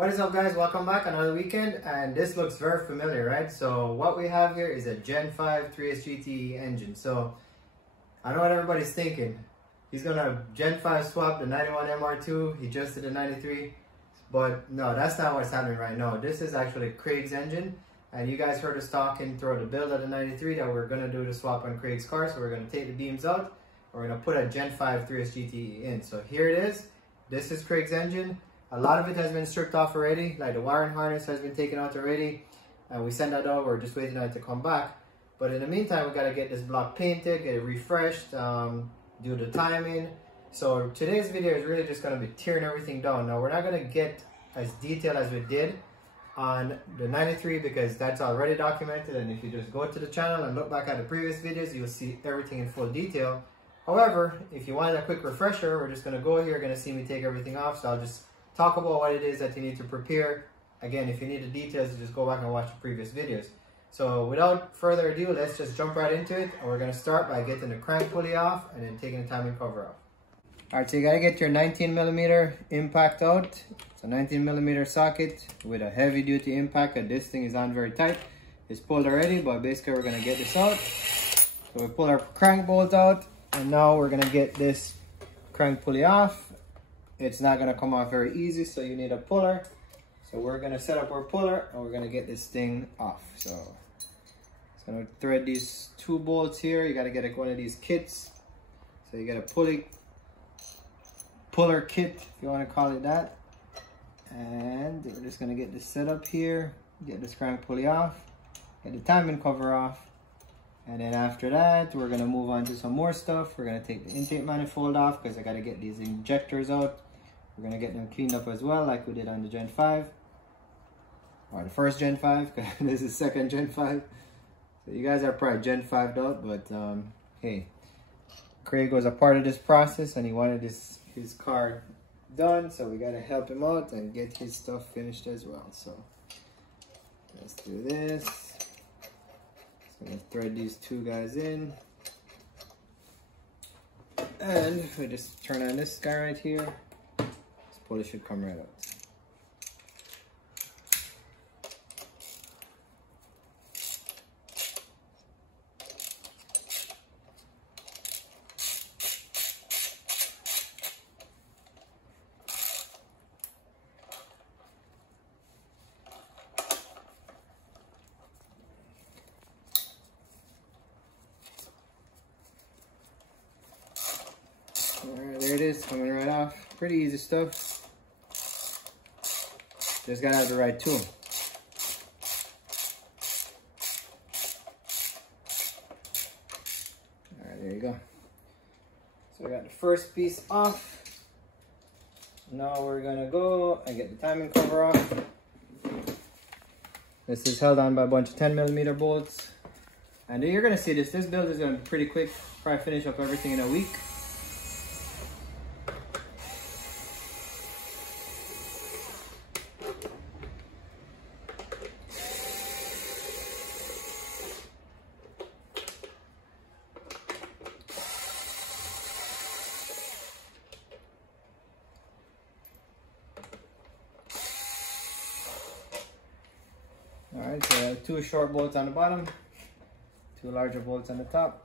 What is up, guys? Welcome back another weekend, and this looks very familiar, right? So what we have here is a Gen 5 3S GTE engine. So I know what everybody's thinking. He's gonna Gen 5 swap the 91 MR2, he just did the 93, but no, that's not what's happening right now. This is actually Craig's engine, and you guys heard us talking throughout the build of the 93 that we're gonna do the swap on Craig's car. So we're gonna take the beams out, we're gonna put a Gen 5 3S GTE in. So here it is. This is Craig's engine. A lot of it has been stripped off already, like the wiring harness has been taken out already, and we sent that out. We're just waiting on it to come back. But in the meantime, we gotta get this block painted, get it refreshed, do the timing. So today's video is really just gonna be tearing everything down. Now we're not gonna get as detailed as we did on the 93 because that's already documented, and if you just go to the channel and look back at the previous videos, you'll see everything in full detail. However, if you wanted a quick refresher, we're just gonna go here, you're gonna see me take everything off, so I'll just talk about what it is that you need to prepare. Again, if you need the details, just go back and watch the previous videos. So without further ado, let's just jump right into it. And we're gonna start by getting the crank pulley off and then taking the timing cover off. All right, so you gotta get your 19mm impact out. It's a 19mm socket with a heavy duty impact, and this thing is on very tight. It's pulled already, but basically we're gonna get this out. So we pull our crank bolt out, and now we're gonna get this crank pulley off. It's not gonna come off very easy, so you need a puller. So we're gonna set up our puller and we're gonna get this thing off. So it's gonna thread these two bolts here. You gotta get one of these kits. So you get a puller kit, if you wanna call it that. And we're just gonna get this set up here, get this crank pulley off, get the timing cover off. And then after that, we're gonna move on to some more stuff. We're gonna take the intake manifold off because I gotta get these injectors out. We're gonna get them cleaned up as well, like we did on the Gen 5. Or the first Gen 5, because this is second Gen 5. So you guys are probably Gen 5'd out, but hey, Craig was a part of this process and he wanted his car done, so we gotta help him out and get his stuff finished as well. So let's do this. So I'm gonna thread these two guys in. And we just turn on this guy right here. Pulley should come right out. Alright, there it is, coming right off. Pretty easy stuff. Just gotta have the right tool. Alright, there you go. So we got the first piece off. Now we're gonna go and get the timing cover off. This is held on by a bunch of 10mm bolts. And you're gonna see this build is gonna be pretty quick. Probably finish up everything in a week. Alright, so I have two short bolts on the bottom, two larger bolts on the top.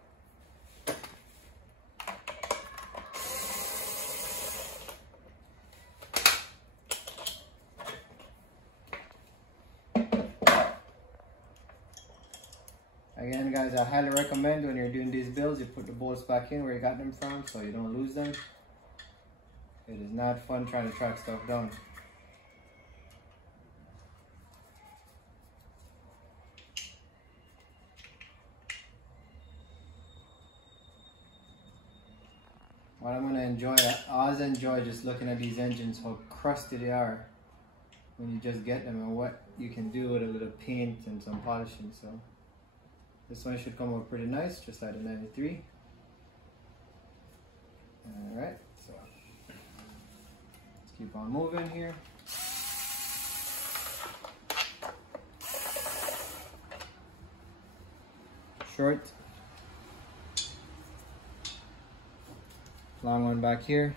Again, guys, I highly recommend when you're doing these builds, you put the bolts back in where you got them from so you don't lose them. It is not fun trying to track stuff down. What I'm gonna enjoy, I always enjoy just looking at these engines, how crusty they are when you just get them and what you can do with a little paint and some polishing. So this one should come out pretty nice, just like the 93. Alright, so let's keep on moving here. Short. Long one back here.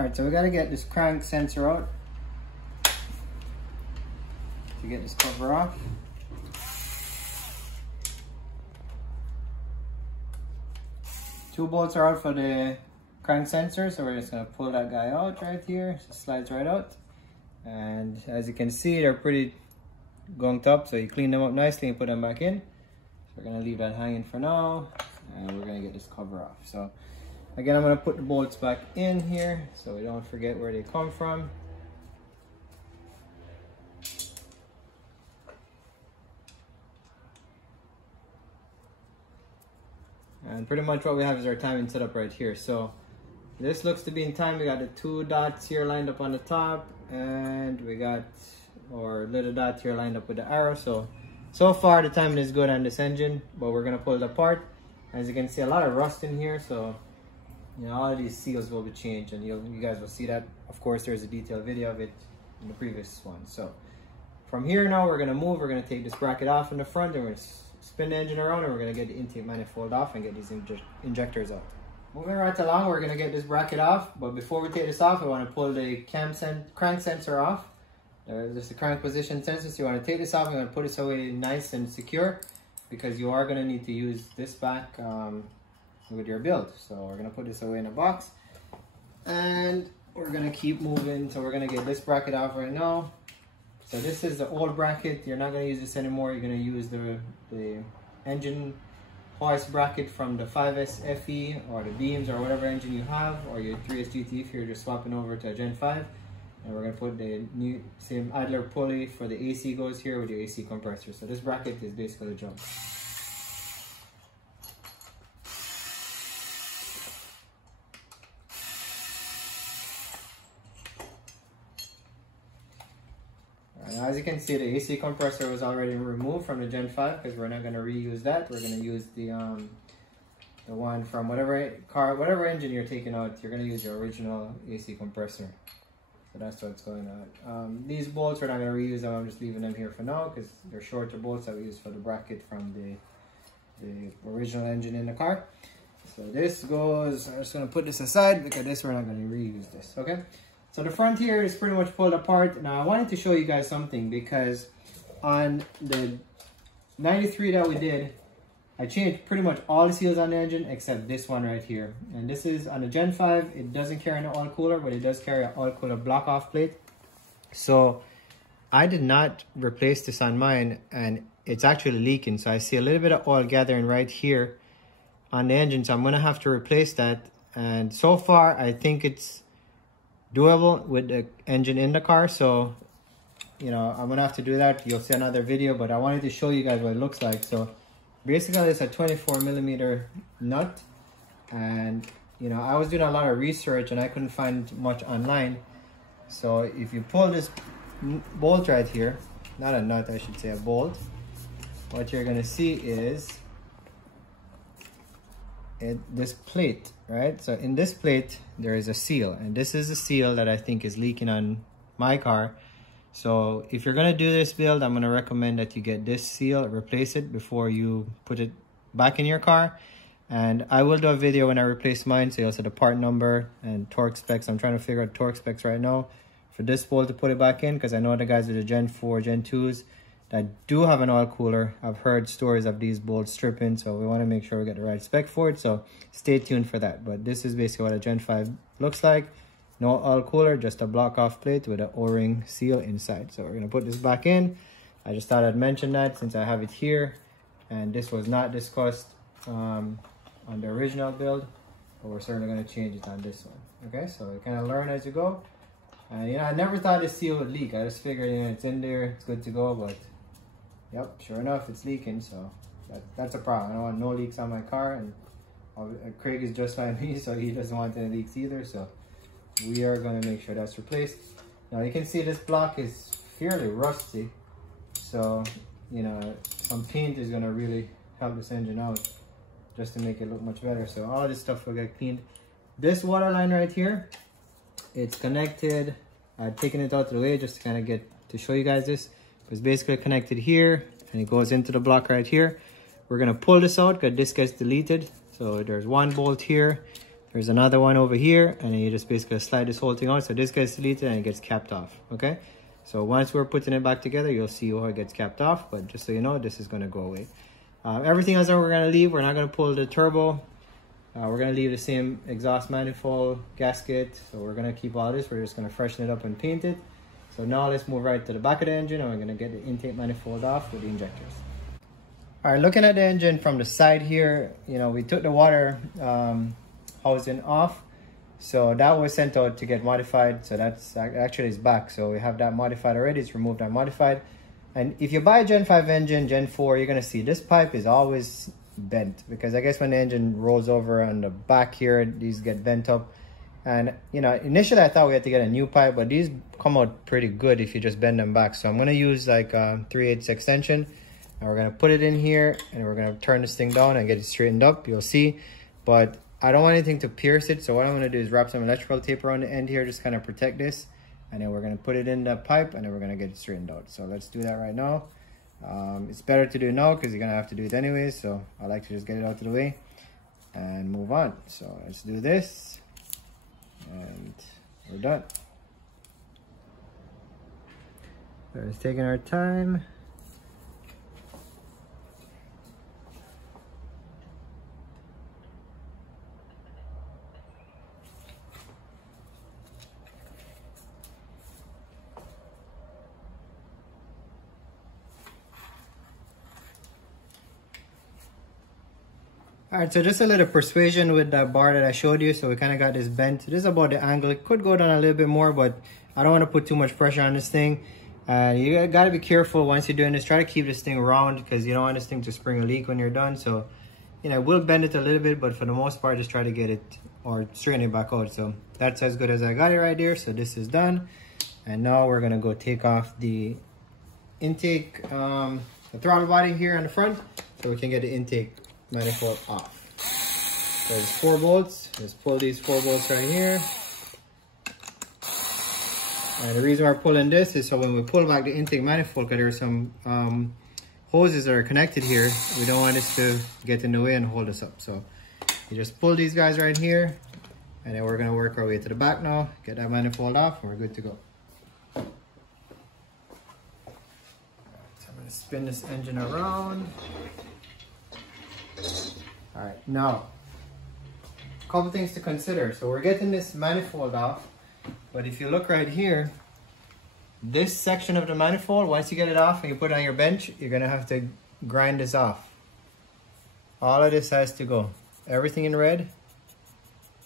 Alright, so we gotta get this crank sensor out to get this cover off. Two bolts are out for the crank sensor, so we're just gonna pull that guy out right here. It just slides right out. And as you can see, they're pretty gunked up, so you clean them up nicely and put them back in. So we're gonna leave that hanging for now, and we're gonna get this cover off. So again, I'm gonna put the bolts back in here so we don't forget where they come from. And pretty much what we have is our timing set up right here. So this looks to be in time. We got the 2 dots here lined up on the top, and we got our little dot here lined up with the arrow. So far the timing is good on this engine, but we're gonna pull it apart. As you can see, a lot of rust in here, so you know, all of these seals will be changed, and you guys will see that. Of course, there's a detailed video of it in the previous one. So from here now, we're gonna move. We're gonna take this bracket off in the front, and we're gonna spin the engine around, and we're gonna get the intake manifold off and get these injectors out. Moving right along, we're gonna get this bracket off, but before we take this off, we want to pull the crank sensor off. There's the crank position sensor, so you want to take this off and you want to put this away nice and secure, because you are gonna need to use this back with your build. So we're gonna put this away in a box, and we're gonna keep moving. So we're gonna get this bracket off right now. So this is the old bracket. You're not gonna use this anymore. You're gonna use the engine hoist bracket from the 5S FE or the beams or whatever engine you have, or your 3S GT if you're just swapping over to a Gen 5. And we're gonna put the new same idler pulley for the AC goes here with your AC compressor. So this bracket is basically a jump. As you can see, the AC compressor was already removed from the Gen 5 because we're not going to reuse that. We're going to use the one from whatever engine you're taking out. You're going to use your original AC compressor. So that's what's going on. These bolts, we're not going to reuse them. I'm just leaving them here for now because they're shorter bolts that we use for the bracket from the original engine in the car. So this goes, I'm just going to put this aside because we're not going to reuse this, okay? So the front here is pretty much pulled apart. Now I wanted to show you guys something, because on the 93 that we did, I changed pretty much all the seals on the engine except this one right here. And this is on the Gen 5. It doesn't carry an oil cooler, but it does carry an oil cooler block off plate. So I did not replace this on mine, and it's actually leaking. So I see a little bit of oil gathering right here on the engine. So I'm gonna have to replace that. And so far, I think it's doable with the engine in the car. So you know, I'm gonna have to do that. You'll see another video, but I wanted to show you guys what it looks like. So basically it's a 24mm nut, and you know, I was doing a lot of research and I couldn't find much online. So if you pull this bolt right here, not a nut, I should say a bolt, what you're gonna see is this plate, right? So in this plate there is a seal, and this is a seal that I think is leaking on my car. So if you're gonna do this build, I'm gonna recommend that you get this seal, replace it before you put it back in your car. And I will do a video when I replace mine, so you'll see the part number and torque specs. I'm trying to figure out torque specs right now for this bolt to put it back in, because I know the guys with the Gen 4, Gen 2s that do have an oil cooler, I've heard stories of these bolts stripping, so we want to make sure we get the right spec for it. So stay tuned for that. But this is basically what a Gen 5 looks like. No oil cooler, just a block off plate with an O-ring seal inside. So we're going to put this back in. I just thought I'd mention that since I have it here, and this was not discussed on the original build, but we're certainly going to change it on this one. Okay, so you kind of learn as you go. You know, I never thought this seal would leak. I just figured, you know, it's in there, it's good to go, but yep, sure enough, it's leaking. So that's a problem. I don't want no leaks on my car, and Craig is just like me, so he doesn't want any leaks either. So we are going to make sure that's replaced. Now you can see this block is fairly rusty, so you know, some paint is going to really help this engine out just to make it look much better. So all this stuff will get cleaned. This water line right here, it's connected. I've taken it out of the way just to kind of get to show you guys this. It's basically connected here, and it goes into the block right here. We're going to pull this out because this gets deleted. So there's one bolt here, There's another one over here, and then you just basically slide this whole thing out. So this gets deleted and it gets capped off, okay? So once we're putting it back together, you'll see how it gets capped off, but just so you know, this is gonna go away. Everything else that we're gonna leave, we're not gonna pull the turbo. We're gonna leave the same exhaust manifold, gasket. So we're gonna keep all this. We're just gonna freshen it up and paint it. So now let's move right to the back of the engine, and we're gonna get the intake manifold off with the injectors. All right, looking at the engine from the side here, you know, we took the water housing off. So that was sent out to get modified. So that's actually is back. So we have that modified already. It's removed and modified. And if you buy a Gen 5 engine, Gen 4, you're gonna see this pipe is always bent, because I guess when the engine rolls over on the back here, these get bent up. And you know, initially I thought we had to get a new pipe, but these come out pretty good if you just bend them back. So I'm gonna use like a 3/8 extension, and we're gonna put it in here, and we're gonna turn this thing down and get it straightened up. You'll see, but I don't want anything to pierce it. So what I'm gonna do is wrap some electrical tape around the end here, just kind of protect this. And then we're gonna put it in the pipe, and then we're gonna get it straightened out. So let's do that right now. It's better to do it now because you're gonna have to do it anyways. So I like to just get it out of the way and move on. So let's do this, and we're done. So it's taking our time. All right, so just a little persuasion with that bar that I showed you. So we kind of got this bent. This is about the angle. It could go down a little bit more, but I don't want to put too much pressure on this thing. You got to be careful once you're doing this. Try to keep this thing round, because you don't want this thing to spring a leak when you're done. So, you know, we'll bend it a little bit, but for the most part, just try to get it or straighten it back out. So that's as good as I got it right there. So this is done. And now we're going to go take off the intake, the throttle body here on the front, so we can get the intake manifold off. So there's 4 bolts. Let's pull these 4 bolts right here. And the reason we're pulling this is so when we pull back the intake manifold, because there's some hoses that are connected here, we don't want this to get in the way and hold us up. So you just pull these guys right here, and then we're gonna work our way to the back now, get that manifold off, and we're good to go. So I'm gonna spin this engine around. All right, now, a couple things to consider. So we're getting this manifold off, but if you look right here, this section of the manifold, once you get it off and you put it on your bench, you're gonna have to grind this off. All of this has to go. Everything in red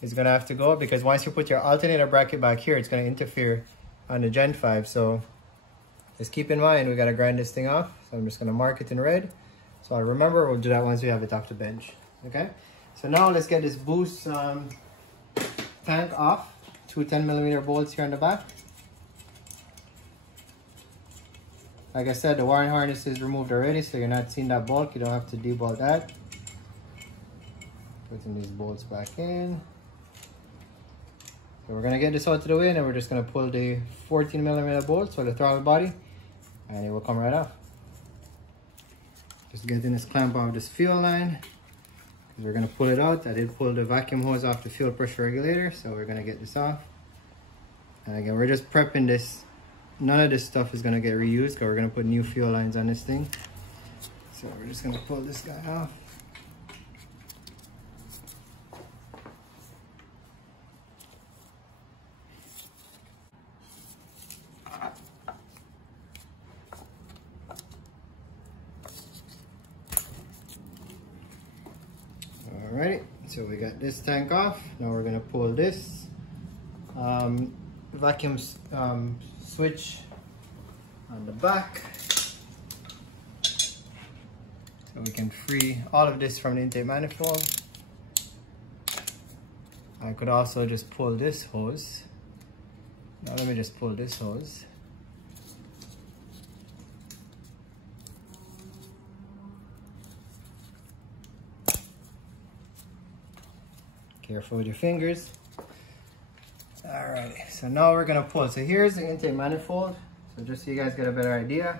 is gonna have to go, because once you put your alternator bracket back here, it's gonna interfere on the Gen 5. So just keep in mind, we gotta grind this thing off. So I'm just gonna mark it in red. So I'll remember, we'll do that once we have it off the bench, okay? So now let's get this boost tank off. 2 10mm bolts here on the back. Like I said, the wiring harness is removed already, so you're not seeing that bolt. You don't have to debolt that. Putting these bolts back in. So we're gonna get this out of the way, and then we're just gonna pull the 14mm bolts for the throttle body, and it will come right off. Just getting this clamp off this fuel line. We're gonna pull it out. I did pull the vacuum hose off the fuel pressure regulator, so we're gonna get this off. And again, we're just prepping this. None of this stuff is gonna get reused, because we're gonna put new fuel lines on this thing. So we're just gonna pull this guy off. Alright, so we got this tank off. Now we're gonna pull this vacuum switch on the back, so we can free all of this from the intake manifold. I could also just pull this hose. Now let me just pull this hose. Careful with your fingers. All right, so now we're gonna pull. So here's the intake manifold. So just so you guys get a better idea,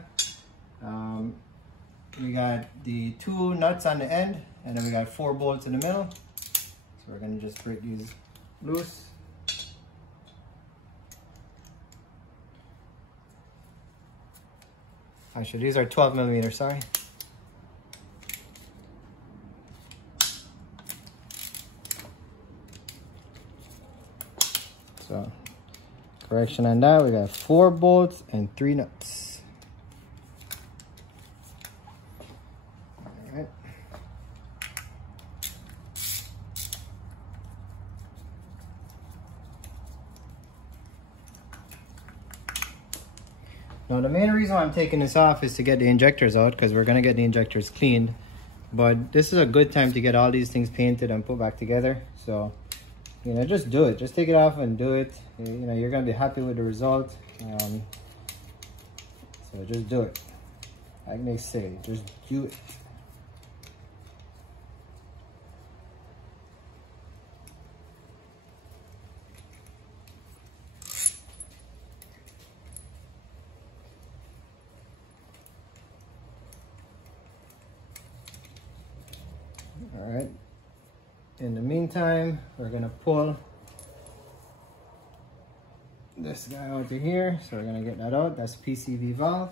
we got the 2 nuts on the end, and then we got 4 bolts in the middle. So So we're gonna just break these loose. Actually, these are 12 millimeters, sorry. So, correction on that, we got 4 bolts and 3 nuts. All right. Now the main reason why I'm taking this off is to get the injectors out, because we're gonna get the injectors cleaned. But this is a good time to get all these things painted and put back together. So, you know, just do it. Just take it off and do it. You know, you're gonna be happy with the result. So just do it. Like they say, just do it. All right. In the meantime, we're gonna pull this guy out of here. So we're gonna get that out. That's Pcv valve.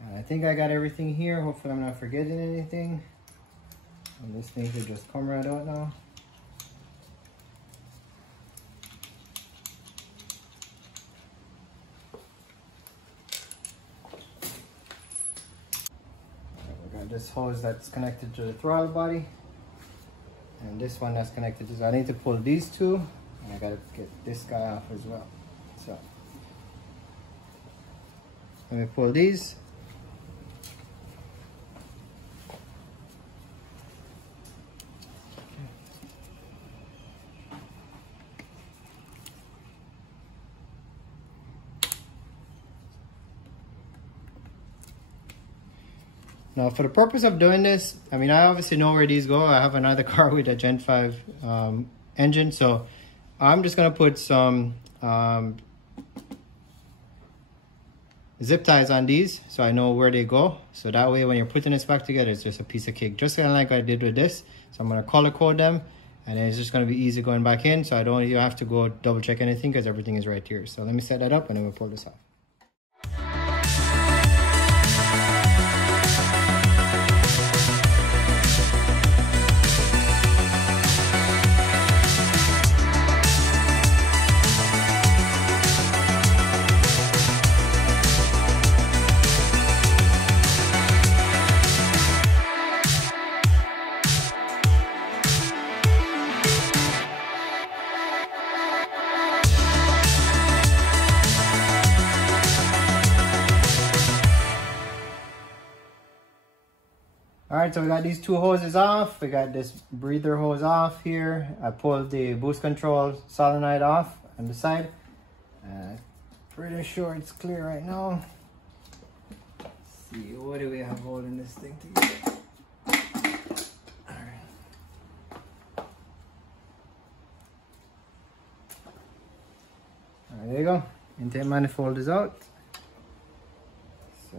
And I think I got everything here. Hopefully I'm not forgetting anything. And this thing should just come right out now. This hose that's connected to the throttle body, and this one that's connected to, so I need to pull these two, and I gotta get this guy off as well. So let me pull these. Now, for the purpose of doing this, I mean, I obviously know where these go. I have another car with a Gen 5 engine, so I'm just gonna put some zip ties on these so I know where they go. So that way, when you're putting this back together, it's just a piece of cake, just kind of like I did with this. So I'm gonna color code them, and then it's just gonna be easy going back in, so I don't even have to go double check anything because everything is right here. So let me set that up, and then we'll pull this off. All right, so we got these 2 hoses off. We got this breather hose off here. I pulled the boost control solenoid off on the side. Pretty sure it's clear right now. Let's see, what do we have holding this thing together? All right, there you go. Intake manifold is out. So,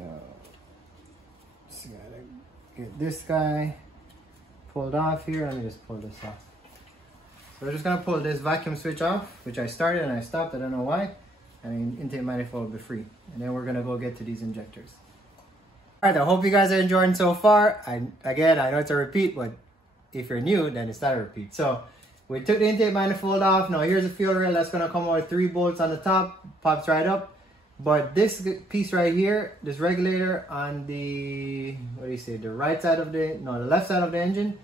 just gotta get this guy pulled off here. Let me just pull this off. So we're just gonna pull this vacuum switch off, which I started and I stopped. I don't know why. And intake manifold will be free. And then we're gonna go get to these injectors. All right, I hope you guys are enjoying so far. Again, I know it's a repeat, but if you're new, then it's not a repeat. So we took the intake manifold off. Now here's the fuel rail that's gonna come out with 3 bolts on the top, pops right up. But this piece right here, this regulator on the, what do you say, the right side of the, no, the left side of the engine,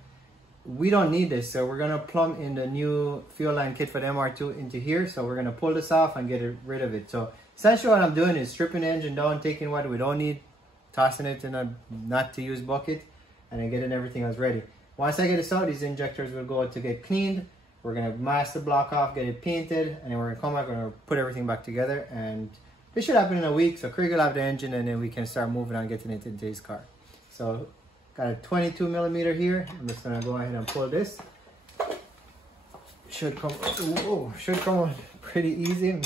we don't need this. So we're gonna plumb in the new fuel line kit for the MR2 into here. So we're gonna pull this off and get rid of it. So essentially what I'm doing is stripping the engine down, taking what we don't need, tossing it in a not to use bucket, and then getting everything else ready. Once I get this out, these injectors will go to get cleaned. We're gonna mask the block off, get it painted, and then we're gonna come back, we're gonna put everything back together, and this should happen in a week. So Craig will have the engine, and then we can start moving on, getting it into his car. So got a 22 millimeter here. I'm just gonna go ahead and pull this. Should come, should come pretty easy.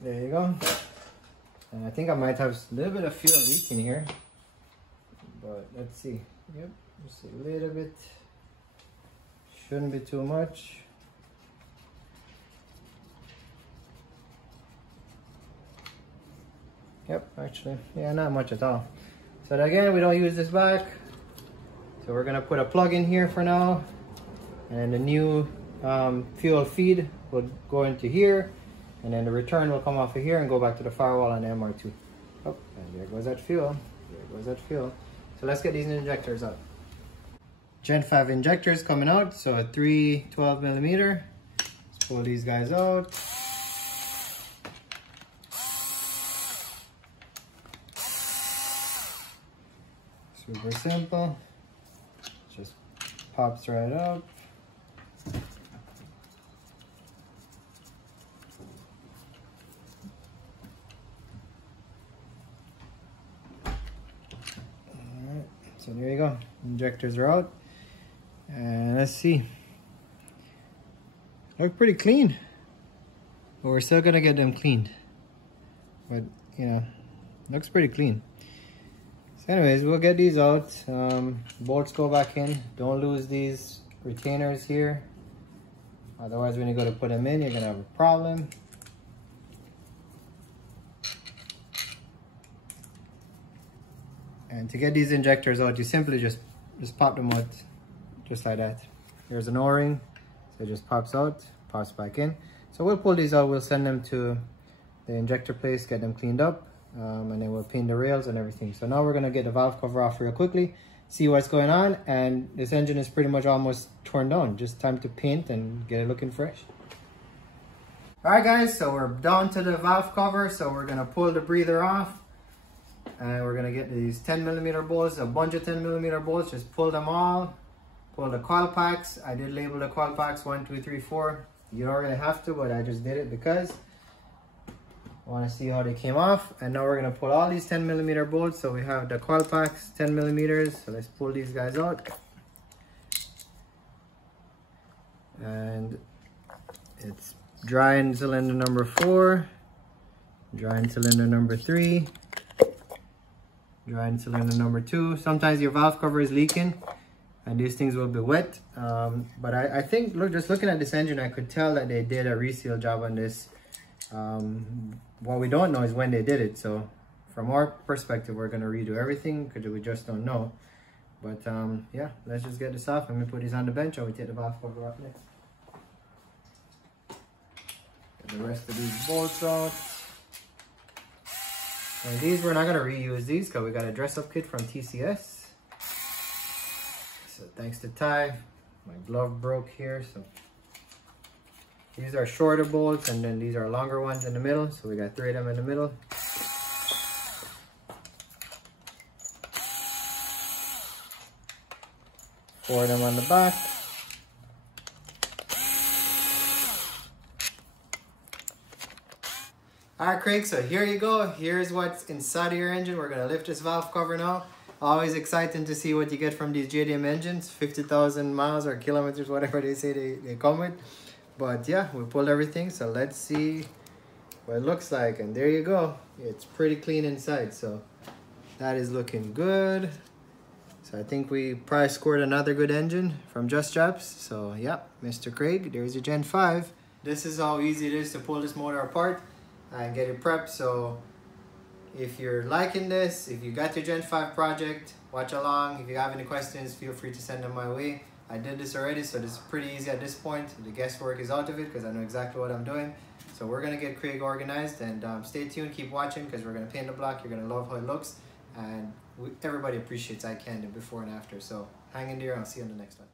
There you go. And I think I might have a little bit of fuel leaking here, but let's see. Yep, just a little bit. Shouldn't be too much. Yep, actually, yeah, not much at all. So again, we don't use this back. So we're gonna put a plug in here for now. And the new fuel feed will go into here. And then the return will come off of here and go back to the firewall on the MR2. Oh, and there goes that fuel. There goes that fuel. So let's get these injectors out. Gen 5 injectors coming out. So a 3 12mm. Let's pull these guys out. Super simple. Just pops right up. Alright, so there you go. Injectors are out. And let's see. Look pretty clean. But we're still gonna get them cleaned. But you know, looks pretty clean. So anyways, we'll get these out. Bolts go back in. Don't lose these retainers here. Otherwise, when you go to put them in, you're gonna have a problem. And to get these injectors out, you simply just pop them out just like that. Here's an O-ring, so it just pops out, pops back in. So we'll pull these out, we'll send them to the injector place, get them cleaned up, and then we'll paint the rails and everything. So now we're gonna get the valve cover off real quickly, see what's going on, and this engine is pretty much almost torn down. Just time to paint and get it looking fresh. All right guys, so we're down to the valve cover, so we're gonna pull the breather off. And we're gonna get these 10mm bolts, a bunch of 10mm bolts, just pull them all. Pull the coil packs. I did label the coil packs 1, 2, 3, 4. You don't really have to, but I just did it because I want to see how they came off. And now we're gonna pull all these 10mm bolts. So we have the coil packs, 10mm. So let's pull these guys out. And it's dry in cylinder number 4, dry in cylinder number 3, dry in cylinder number 2. Sometimes your valve cover is leaking and these things will be wet. But I think, look, just looking at this engine, I could tell that they did a reseal job on this. What we don't know is when they did it. So from our perspective, we're gonna redo everything because we just don't know. But yeah, let's just get this off. Let me put these on the bench and we take the valve cover off next. Get the rest of these bolts out. And these, we're not gonna reuse these because we got a dress-up kit from TCS. So thanks to Ty, my glove broke here. So these are shorter bolts and then these are longer ones in the middle. So we got 3 of them in the middle. Four of them on the back. Alright Craig, so here you go. Here's what's inside of your engine. We're gonna lift this valve cover now. Always exciting to see what you get from these JDM engines. 50,000 miles or kilometers, whatever they say they come with. But yeah, we pulled everything. So let's see what it looks like. And there you go. It's pretty clean inside. So that is looking good. So I think we probably scored another good engine from Just Straps. So yeah, Mr. Craig, there's your Gen 5. This is how easy it is to pull this motor apart and get it prepped. So if you're liking this, if you got your Gen 5 project, watch along. If you have any questions, feel free to send them my way. I did this already, so this is pretty easy at this point. The guesswork is out of it because I know exactly what I'm doing. So we're gonna get Craig organized, and stay tuned, keep watching because we're gonna paint the block. You're gonna love how it looks, and everybody appreciates eye candy before and after. So hang in there, I'll see you on the next one.